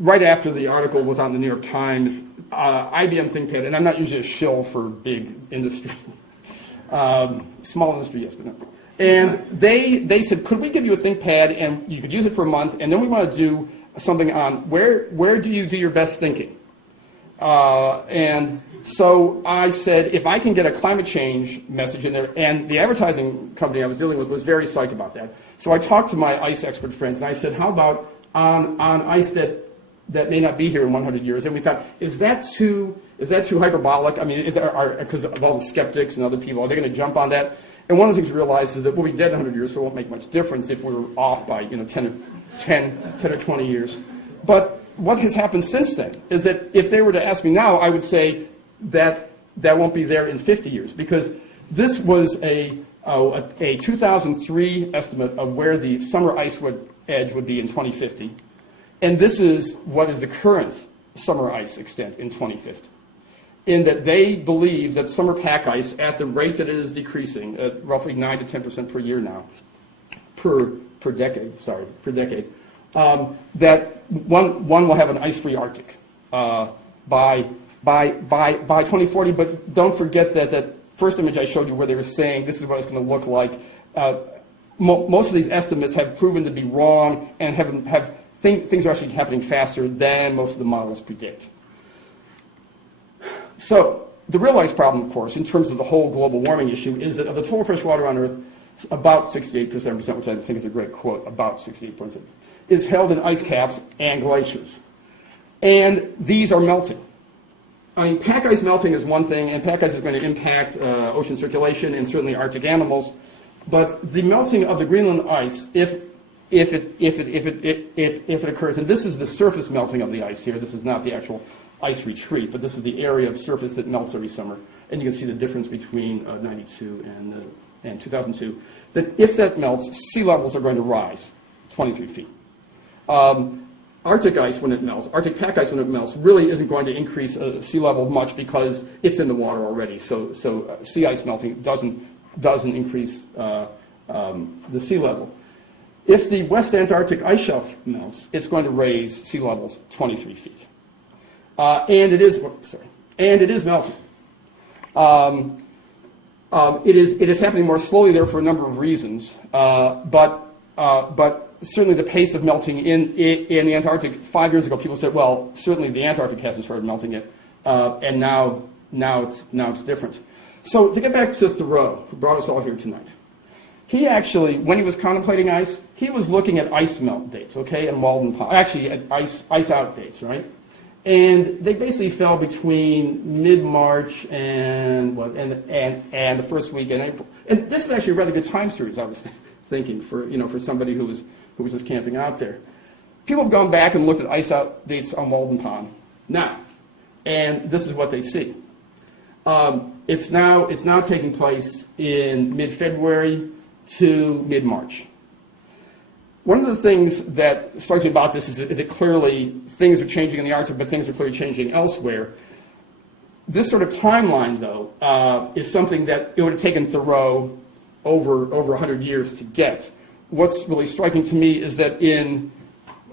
right after the article was on the New York Times, IBM ThinkPad, and I'm not usually a shill for big industry, small industry, yes, but no. And they said, could we give you a ThinkPad and you could use it for a month, and then we want to do something on where do you do your best thinking? And so I said, if I can get a climate change message in there, and the advertising company I was dealing with was very psyched about that. So I talked to my ice expert friends, and I said, how about on ice that may not be here in 100 years? And we thought, is that too hyperbolic? I mean, because of all the skeptics and other people, are they going to jump on that? And one of the things we realized is that we'll be dead in 100 years, so it won't make much difference if we were off by 10 or 20 years. But what has happened since then is that if they were to ask me now, I would say that won't be there in 50 years, because this was a 2003 estimate of where the summer ice edge would be in 2050. And this is what is the current summer ice extent in 2050. In that they believe that summer pack ice, at the rate that it is decreasing, at roughly 9 to 10% per year now, per decade, that one will have an ice-free Arctic by 2040. But don't forget that first image I showed you where they were saying this is what it's going to look like. Most of these estimates have proven to be wrong and things are actually happening faster than most of the models predict. So the real ice problem, of course, in terms of the whole global warming issue, is that of the total fresh water on Earth, about 68%, which I think is a great quote, about 68%, is held in ice caps and glaciers. And these are melting. I mean, pack ice melting is one thing, and pack ice is going to impact ocean circulation and certainly Arctic animals. But the melting of the Greenland ice, if it occurs, and this is the surface melting of the ice here, this is not the actual ice retreat, but this is the area of surface that melts every summer. And you can see the difference between 92 and 2002, that if that melts, sea levels are going to rise 23 feet. Arctic ice, when it melts, Arctic pack ice, when it melts, really isn't going to increase sea level much because it's in the water already. So sea ice melting doesn't increase the sea level. If the West Antarctic ice shelf melts, it's going to raise sea levels 23 feet. And it is melting. It is happening more slowly there for a number of reasons, but certainly the pace of melting in the Antarctic 5 years ago, people said, well, certainly the Antarctic hasn't started melting yet, and now it's different. So to get back to Thoreau, who brought us all here tonight, he actually, when he was contemplating ice, he was looking at ice melt dates, okay, and Walden Pond, actually at ice out dates, right? And they basically fell between mid-March and the first week in April. And this is actually a rather good time series, I was thinking, for somebody who was just camping out there. People have gone back and looked at ice out dates on Walden Pond now, and this is what they see. It's now taking place in mid-February to mid-March. One of the things that strikes me about this is that clearly things are changing in the Arctic, but things are clearly changing elsewhere. This sort of timeline, though, is something that it would have taken Thoreau over 100 years to get. What's really striking to me is that in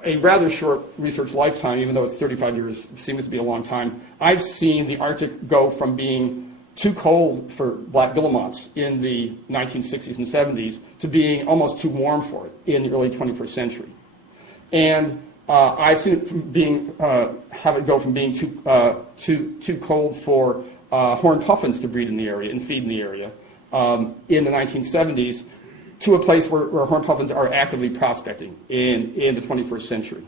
a rather short research lifetime, even though it's 35 years, seems to be a long time, I've seen the Arctic go from being too cold for black guillemots in the 1960s and 70s to being almost too warm for it in the early 21st century. And I've seen it have it go from being too cold for horned puffins to breed in the area and feed in the area in the 1970s to a place where horned puffins are actively prospecting in the 21st century.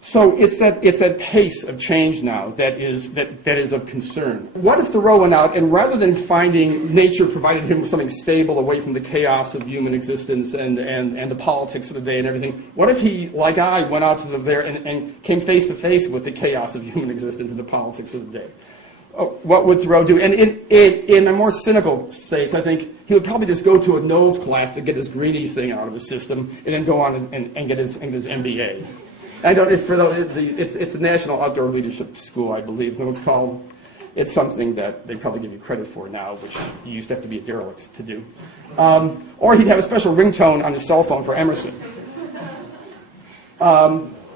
So it's that pace of change now that is of concern. What if Thoreau went out and rather than finding nature provided him with something stable away from the chaos of human existence and the politics of the day and everything, what if he, like I, went out to there and came face to face with the chaos of human existence and the politics of the day? What would Thoreau do? And in a more cynical states, I think he would probably just go to a Knowles class to get his greedy thing out of his system and then go on and get his MBA. I don't. It's a National Outdoor Leadership School, I believe. Is what it's called. It's something that they probably give you credit for now, which you used to have to be a derelict to do. Or he'd have a special ringtone on his cell phone for Emerson.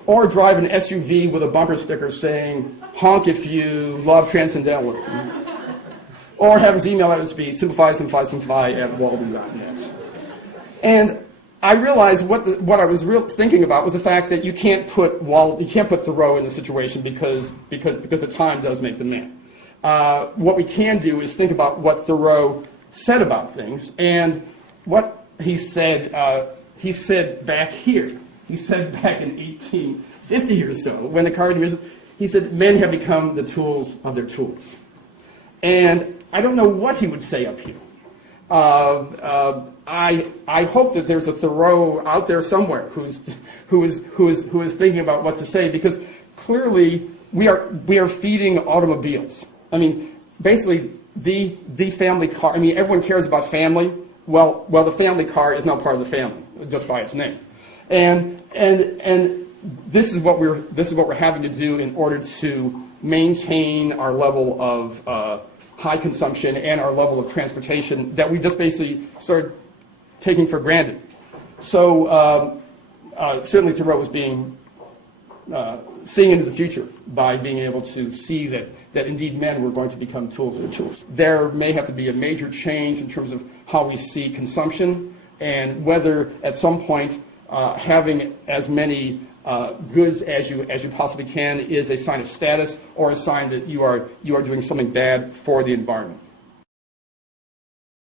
or drive an SUV with a bumper sticker saying, honk if you love transcendentalism. Or have his email address be simplify@walden.net. And I realized what I was thinking about was the fact that you can't put Thoreau in the situation because the time does make the man. What we can do is think about what Thoreau said about things, and what he said back here. He said back in 1850 or so, when the Cardinals, he said, men have become the tools of their tools. And I don't know what he would say up here. I hope that there's a Thoreau out there somewhere who is thinking about what to say, because clearly we are feeding automobiles. I mean, basically the family car. I mean, everyone cares about family. Well, the family car is now part of the family just by its name, and this is what we're having to do in order to maintain our level of high consumption and our level of transportation that we just basically started taking for granted. So certainly Thoreau was seeing into the future by being able to see that indeed men were going to become tools of the tools. There may have to be a major change in terms of how we see consumption, and whether at some point having as many goods as you possibly can is a sign of status or a sign that you are doing something bad for the environment.